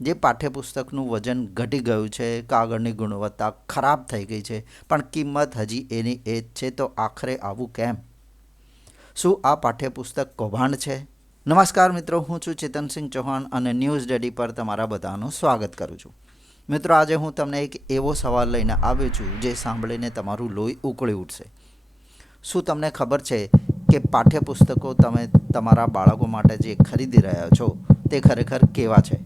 જે પાઠ્યપુસ્તકનું વજન ઘટી ગયું છે, કાગળની ગુણવત્તા ખરાબ થઈ ગઈ છે, પણ કિંમત હજી એની એ જ છે. તો આખરે આવું કેમ? શું આ પાઠ્યપુસ્તક કૌભાંડ છે? નમસ્કાર મિત્રો, હું છું ચેતનસિંહ ચૌહાણ અને ન્યૂઝ ડેડી પર તમારા બધાનું સ્વાગત કરું છું. મિત્રો, આજે હું તમને એક એવો સવાલ લઈને આવ્યો છું જે સાંભળીને તમારું લોહી ઉકળી ઉઠશે. શું તમને ખબર છે કે પાઠ્યપુસ્તકો તમે તમારા બાળકો માટે જે ખરીદી રહ્યા છો તે ખરેખર કેવા છે?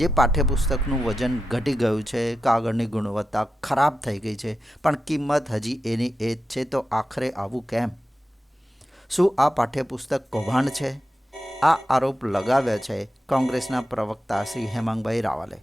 જે પાઠ્યપુસ્તકનું વજન ઘટી ગયું છે, કાગળની ગુણવત્તા ખરાબ થઈ ગઈ છે, પણ કિંમત હજી એની એ જ છે. તો આખરે આવું કેમ? શું આ પાઠ્યપુસ્તક કૌભાંડ છે? આ આરોપ લગાવ્યા છે કોંગ્રેસના પ્રવક્તા શ્રી હેમાંગભાઈ રાવલે.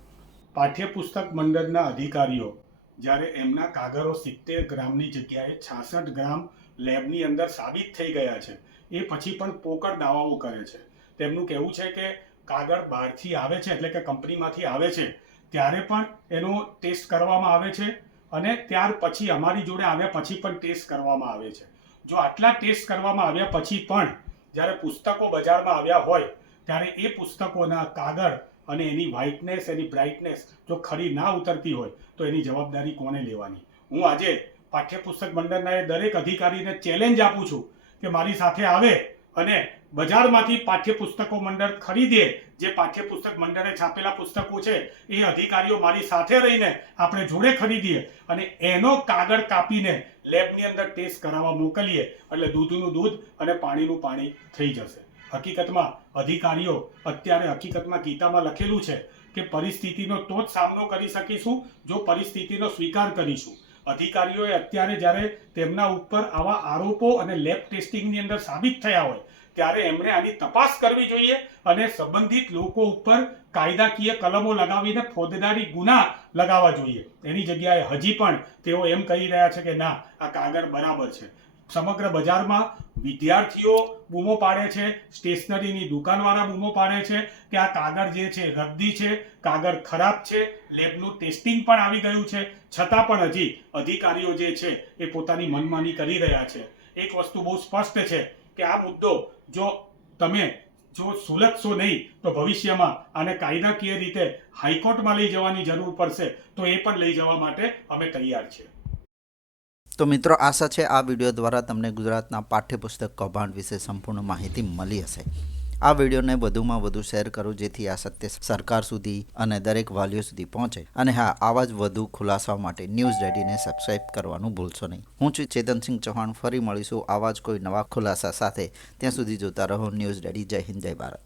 પાઠ્યપુસ્તક મંડળના અધિકારીઓ જ્યારે એમના કાગળો 70 ગ્રામની જગ્યાએ 66 ગ્રામ લેબની અંદર સાબિત થઈ ગયા છે, એ પછી પણ પોકળ દાવાઓ કરે છે. તેમનું કહેવું છે કે કાગળ બહારથી આવે છે, એટલે કે કંપનીમાંથી આવે છે ત્યારે પણ એનો ટેસ્ટ કરવામાં આવે છે અને ત્યાર પછી અમારી જોડે આવ્યા પછી પણ ટેસ્ટ કરવામાં આવે છે. જો આટલા ટેસ્ટ કરવામાં આવ્યા પછી પણ જ્યારે પુસ્તકો બજારમાં આવ્યા હોય ત્યારે એ પુસ્તકોના કાગળ અને એની વ્હાઇટનેસ, એની બ્રાઇટનેસ જો ખરી ના ઉતરતી હોય તો એની જવાબદારી કોને લેવાની? હું આજે પાઠ્યપુસ્તક મંડળના એ દરેક અધિકારીને ચેલેન્જ આપું છું કે મારી સાથે આવે અને બજારમાંથી પાઠ્યપુસ્તકો મંડળ ખરીદે. જે પાઠ્યપુસ્તક મંડળે છાપેલા પુસ્તકો છે એ અધિકારીઓ મારી સાથે રહીને આપણે જોડે ખરીદીએ અને એનો કાગળ કાપીને લેબની અંદર ટેસ્ટ કરાવવા મોકલીએ, એટલે દૂધનું દૂધ અને પાણીનું પાણી થઈ જશે. હકીકતમાં અધિકારીઓ અત્યારે ગીતામાં લખેલું છે કે પરિસ્થિતિનો તો જ સામનો કરી શકીશું જો પરિસ્થિતિનો સ્વીકાર કરીશું. અધિકારીઓએ અત્યારે જ્યારે તેમના ઉપર આવા આરોપો અને લેબ ટેસ્ટિંગની અંદર સાબિત થયા હોય ત્યારે એમણે આની તપાસ કરવી જોઈએ અને સંબંધિત લોકો ઉપર કાયદાકીય કલમો લગાવીને ફોજદારી ગુના લગાવવા જોઈએ. એની જગ્યાએ હજી પણ તેઓ એમ કહી રહ્યા છે કે ના, આ કાગળ બરાબર છે. સમગ્ર બજારમાં વિદ્યાર્થીઓ બૂમો પાડે છે, સ્ટેશનરીની દુકાનવાળા બૂમો પાડે છે કે આ કાગળ જે છે રદ્દી છે, કાગળ ખરાબ છે, લેબનું ટેસ્ટિંગ પણ આવી ગયું છે, છતાં પણ હજી અધિકારીઓ જે છે એ પોતાની મનમાની કરી રહ્યા છે. એક વસ્તુ બહુ સ્પષ્ટ છે કે આ મુદ્દો તમે સુલઝશો નહીં તો ભવિષ્યમાં આને કાયદાકીય રીતે હાઈકોર્ટમાં લઈ જવાની જરૂર પડશે, તો એ પણ લઈ જવા માટે અમે તૈયાર છીએ. તો મિત્રો, આશા છે આ વિડીયો દ્વારા તમને ગુજરાતના પાઠ્યપુસ્તક કૌભાંડ વિશે સંપૂર્ણ માહિતી મળી હશે. આ વિડીયોને વધુમાં વધુ શેર કરો જેથી આ સત્ય સરકાર સુધી અને દરેક વાલીઓ સુધી પહોંચે. અને હા, આવા જ વધુ ખુલાસાઓ માટે ન્યૂઝ ડેડીને સબસ્ક્રાઇબ કરવાનું ભૂલશો નહીં. હું છું ચેતનસિંહ ચૌહાણ. ફરી મળીશું આવા જ કોઈ નવા ખુલાસા સાથે. ત્યાં સુધી જોતા રહો ન્યૂઝ ડેડી. જય હિન્દ, જય ભારત.